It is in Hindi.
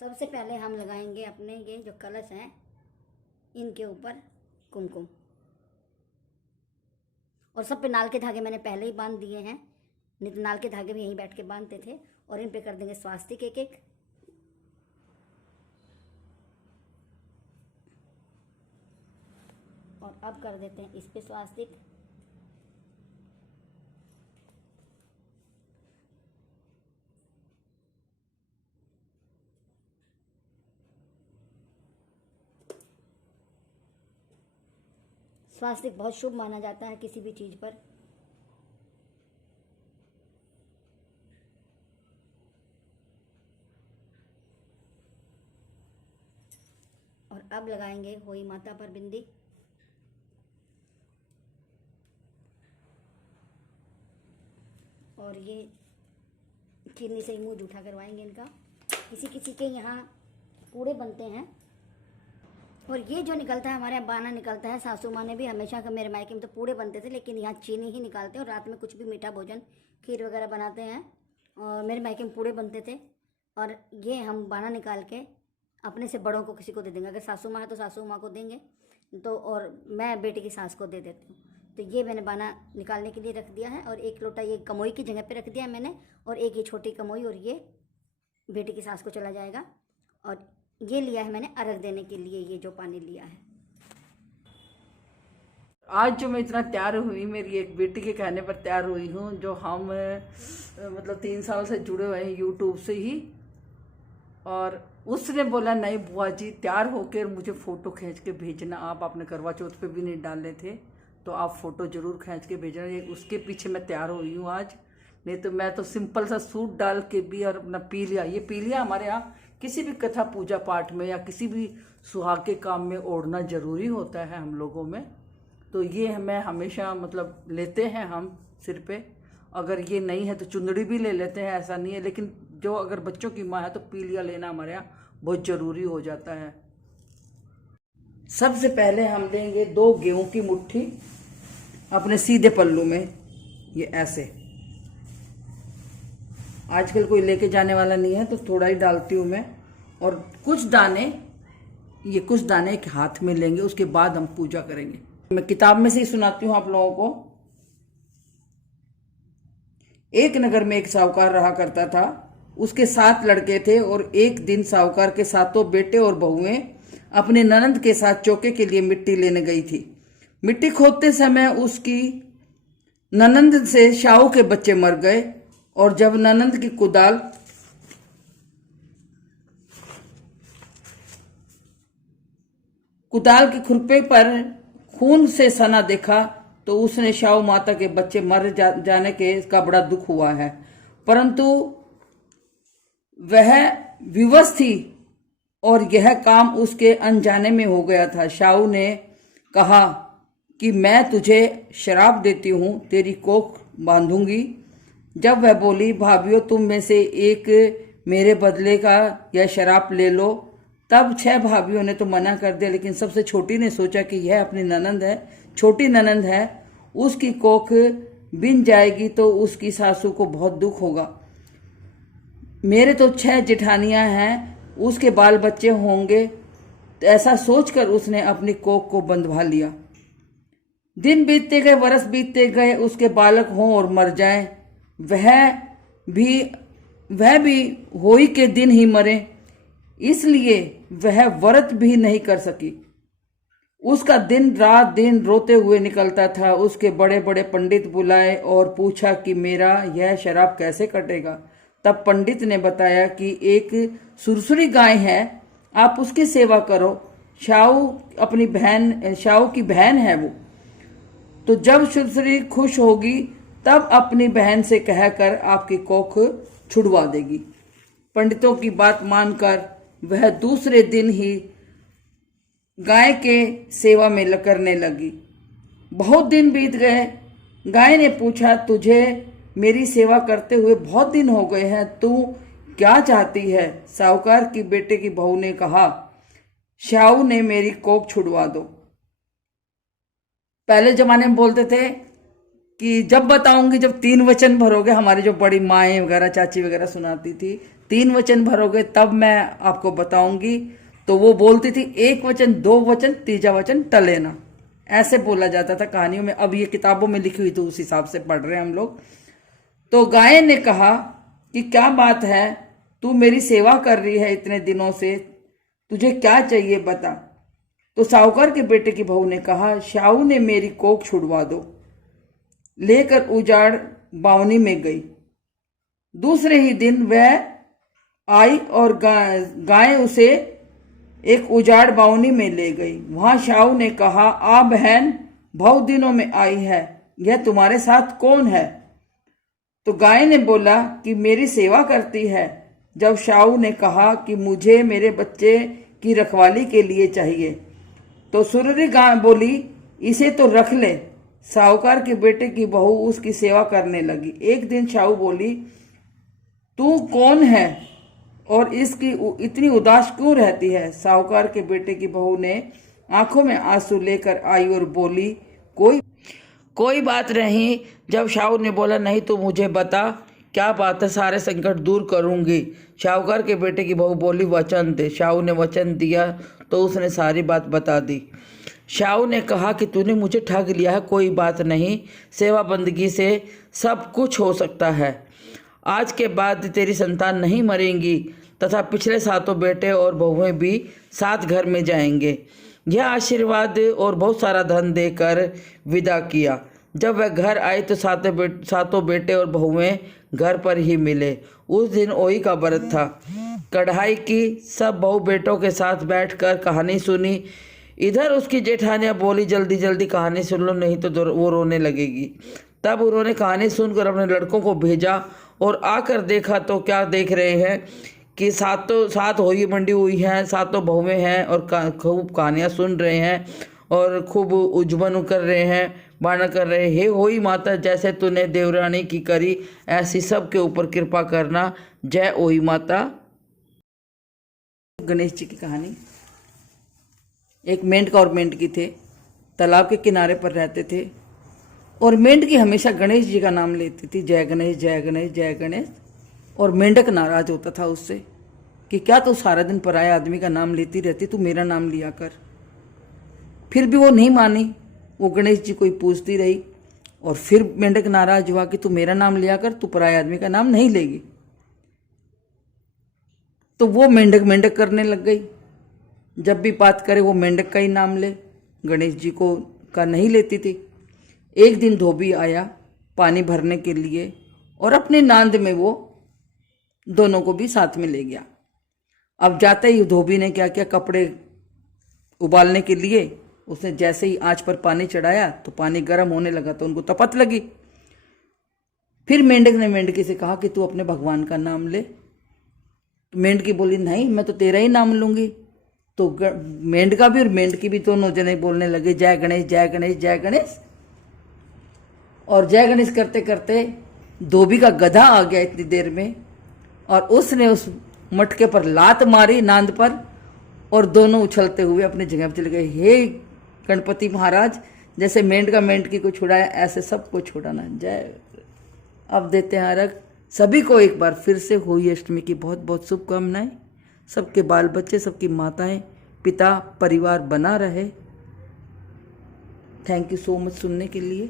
सबसे पहले हम लगाएंगे अपने ये जो कलश हैं इनके ऊपर कुमकुम, और सब पे नाल के धागे मैंने पहले ही बांध दिए हैं, नहीं तो नाल के धागे भी यहीं बैठ के बांधते थे। और इन पे कर देंगे स्वास्तिक एक एक। और अब कर देते हैं इस पे स्वास्तिक। स्वास्तिक बहुत शुभ माना जाता है किसी भी चीज पर। और अब लगाएंगे होई माता पर बिंदी। और ये चीनी से ही मुंह जूठा करवाएंगे इनका। किसी किसी के यहाँ पूड़े बनते हैं, और ये जो निकलता है हमारे यहाँ बाना निकलता है। सासू माँ ने भी हमेशा मेरे मायके में तो पूड़े बनते थे, लेकिन यहाँ चीनी ही निकालते हैं। और रात में कुछ भी मीठा भोजन खीर वगैरह बनाते हैं, और मेरे मायके में पूड़े बनते थे। और ये हम बाना निकाल के अपने से बड़ों को किसी को दे देंगे। अगर सासू माँ है तो सासू माँ को देंगे, तो और मैं बेटे की सास को दे देती हूँ। तो ये मैंने बाना निकालने के लिए रख दिया है। और एक लोटा ये कमोई की जगह पे रख दिया है मैंने, और एक ये छोटी कमोई, और ये बेटे की सास को चला जाएगा। और ये लिया है मैंने अर्घ देने के लिए, ये जो पानी लिया है। आज जो मैं इतना तैयार हुई, मेरी एक बेटी के कहने पर तैयार हुई हूँ, जो हम मतलब 3 साल से जुड़े हुए हैं यूट्यूब से ही। और उसने बोला नहीं बुआ जी, तैयार होकर मुझे फ़ोटो खींच के भेजना। आप अपने करवा चौथ पे भी नहीं डाले थे, तो आप फ़ोटो ज़रूर खींच के भेजना। ये उसके पीछे मैं तैयार हुई हूँ आज। नहीं तो मैं तो सिंपल सा सूट डाल के भी, और अपना पीलिया, ये पीलिया हमारे यहाँ किसी भी कथा पूजा पाठ में या किसी भी सुहाग के काम में ओढ़ना ज़रूरी होता है हम लोगों में। तो ये मैं हमेशा मतलब लेते हैं हम सिर पे। अगर ये नहीं है तो चुंदड़ी भी ले लेते हैं, ऐसा नहीं है। लेकिन जो अगर बच्चों की माँ है तो पीलिया लेना हमारे यहाँ बहुत ज़रूरी हो जाता है। सबसे पहले हम देंगे 2 गेहूं की मुट्ठी अपने सीधे पल्लू में, ये ऐसे। आजकल कोई लेके जाने वाला नहीं है तो थोड़ा ही डालती हूँ मैं। और कुछ दाने, ये कुछ दाने एक हाथ में लेंगे, उसके बाद हम पूजा करेंगे। मैं किताब में से ही सुनाती हूँ आप लोगों को। एक नगर में एक साहूकार रहा करता था। उसके 7 लड़के थे, और एक दिन साहूकार के 7 बेटे और बहुएं अपने ननंद के साथ चौके के लिए मिट्टी लेने गई थी। मिट्टी खोदते समय उसकी ननंद से शाहू के बच्चे मर गए, और जब ननंद की कुदाल के खुरपे पर खून से सना देखा, तो उसने शाहू माता के बच्चे मर जाने के का बड़ा दुख हुआ है। परंतु वह विवश थी, और यह काम उसके अनजाने में हो गया था। शाहू ने कहा कि मैं तुझे शराप देती हूँ, तेरी कोख बांधूंगी। जब वह बोली, भाभियों तुम में से एक मेरे बदले का यह शराप ले लो, तब 6 भाभियों ने तो मना कर दिया। लेकिन सबसे छोटी ने सोचा कि यह अपनी ननंद है, छोटी ननंद है, उसकी कोख बिन जाएगी तो उसकी सासू को बहुत दुख होगा। मेरे तो 6 जेठानियां हैं, उसके बाल बच्चे होंगे। तो ऐसा सोचकर उसने अपनी कोख को बंधवा लिया। दिन बीतते गए, वर्ष बीतते गए, उसके बालक हों और मर जाएं, वह भी होई के दिन ही मरे, इसलिए वह व्रत भी नहीं कर सकी। उसका दिन रोते हुए निकलता था। उसके बड़े बड़े पंडित बुलाए और पूछा कि मेरा यह शराब कैसे कटेगा। तब पंडित ने बताया कि एक सुरसुरी गाय है, आप उसकी सेवा करो। शाहू की बहन है वो। तो जब सुरसुरी खुश होगी तब अपनी बहन से कहकर आपकी कोख छुड़वा देगी। पंडितों की बात मानकर वह दूसरे दिन ही गाय के सेवा में करने लगी। बहुत दिन बीत गए। गाय ने पूछा, तुझे मेरी सेवा करते हुए बहुत दिन हो गए हैं, तू क्या चाहती है? साहूकार की बेटे की बहू ने कहा, शाहू ने मेरी कोख छुड़वा दो। पहले जमाने में बोलते थे कि जब बताऊंगी, जब 3 वचन भरोगे। हमारी जो बड़ी माएँ वगैरह, चाची वगैरह सुनाती थी, 3 वचन भरोगे तब मैं आपको बताऊंगी। तो वो बोलती थी 1 वचन, 2 वचन, 3 वचन टले ना, ऐसे बोला जाता था कहानियों में। अब ये किताबों में लिखी हुई, तो उस हिसाब से पढ़ रहे हैं हम लोग। तो गाय ने कहा कि क्या बात है, तू मेरी सेवा कर रही है इतने दिनों से, तुझे क्या चाहिए बता। तो साहूकार के बेटे की बहू ने कहा, शाहू ने मेरी कोख छुड़वा दो। लेकर उजाड़ बावनी में गई। दूसरे ही दिन वह आई और गाय उसे एक उजाड़ बावनी में ले गई। वहां शाहू ने कहा, आ बहन, बहुत दिनों में आई है, यह तुम्हारे साथ कौन है। तो गाय ने बोला कि मेरी सेवा करती है। जब शाहू ने कहा कि मुझे मेरे बच्चे की रखवाली के लिए चाहिए, तो सुररी गाय बोली, इसे तो रख ले। साहूकार के बेटे की बहू उसकी सेवा करने लगी। एक दिन शाहू बोली, तू कौन है और इसकी इतनी उदास क्यों रहती है। साहूकार के बेटे की बहू ने आंखों में आंसू लेकर आई और बोली, कोई बात नहीं। जब शाहू ने बोला, नहीं तो मुझे बता, क्या बात है, सारे संकट दूर करूंगी। साहूकार के बेटे की बहू बोली, वचन दे। शाहू ने वचन दिया तो उसने सारी बात बता दी। शाहू ने कहा कि तूने मुझे ठग लिया है, कोई बात नहीं, सेवा बंदगी से सब कुछ हो सकता है। आज के बाद तेरी संतान नहीं मरेंगी तथा पिछले 7 बेटे और बहुएं भी साथ घर में जाएंगे। यह आशीर्वाद और बहुत सारा धन देकर विदा किया। जब वह घर आई तो 7 बेटे और बहुएं घर पर ही मिले। उस दिन ओही का व्रत था। कढ़ाई की सब बहू बेटों के साथ बैठकर कहानी सुनी। इधर उसकी जेठानियाँ बोली, जल्दी जल्दी कहानी सुन लो, नहीं तो वो रोने लगेगी। तब उन्होंने कहानी सुनकर अपने लड़कों को भेजा और आकर देखा तो क्या देख रहे हैं कि 7 होई मंडी हुई हैं, 7 बहुएं हैं और खूब कहानियाँ सुन रहे हैं और खूब उज्जवन कर रहे हैं, बाणा कर रहे हैं। हे होई माता, जैसे तूने देवरानी की करी, ऐसी सब के ऊपर कृपा करना। जय ओई माता। गणेश जी की कहानी। एक मेंढक और मेंढकी थे, तालाब के किनारे पर रहते थे और मेंढकी हमेशा गणेश जी का नाम लेती थी, जय गणेश जय गणेश जय गणेश। और मेंढक नाराज होता था उससे कि क्या तू सारा दिन पराये आदमी का नाम लेती रहती, तू मेरा नाम लिया कर। फिर भी वो नहीं मानी, वो गणेश जी को ही पूछती रही। और फिर मेंढक नाराज हुआ कि तू मेरा नाम लिया कर, तू पराये आदमी का नाम नहीं लेगी। तो वो मेंढक मेंढक करने लग गई। जब भी बात करे वो मेंढक का ही नाम ले, गणेश जी को का नहीं लेती थी। एक दिन धोबी आया पानी भरने के लिए और अपनी नांद में वो दोनों को भी साथ में ले गया। अब जाते ही धोबी ने क्या किया, कपड़े उबालने के लिए उसने जैसे ही आंच पर पानी चढ़ाया तो पानी गर्म होने लगा, तो उनको तपत लगी। फिर मेंढक ने मेंढकी से कहा कि तू अपने भगवान का नाम ले। तो मेंढकी बोली, नहीं, मैं तो तेरा ही नाम लूंगी। तो मेंढका भी और मेंढकी भी दोनों जने बोलने लगे, जय गणेश जय गणेश जय गणेश। और जय गणेश करते करते धोबी का गधा आ गया इतनी देर में, और उसने उस मटके पर लात मारी नांद पर, और दोनों उछलते हुए अपनी जगह पर चले गए। हे गणपति महाराज, जैसे मेंढका मेंढकी को छुड़ाया ऐसे सबको छुड़ाना। जय। अब देते हैं अर्घ। सभी को एक बार फिर से होली अष्टमी की बहुत बहुत शुभकामनाएं। सबके बाल बच्चे, सबकी माताएं, पिता, परिवार बना रहे। थैंक यू सो मच सुनने के लिए।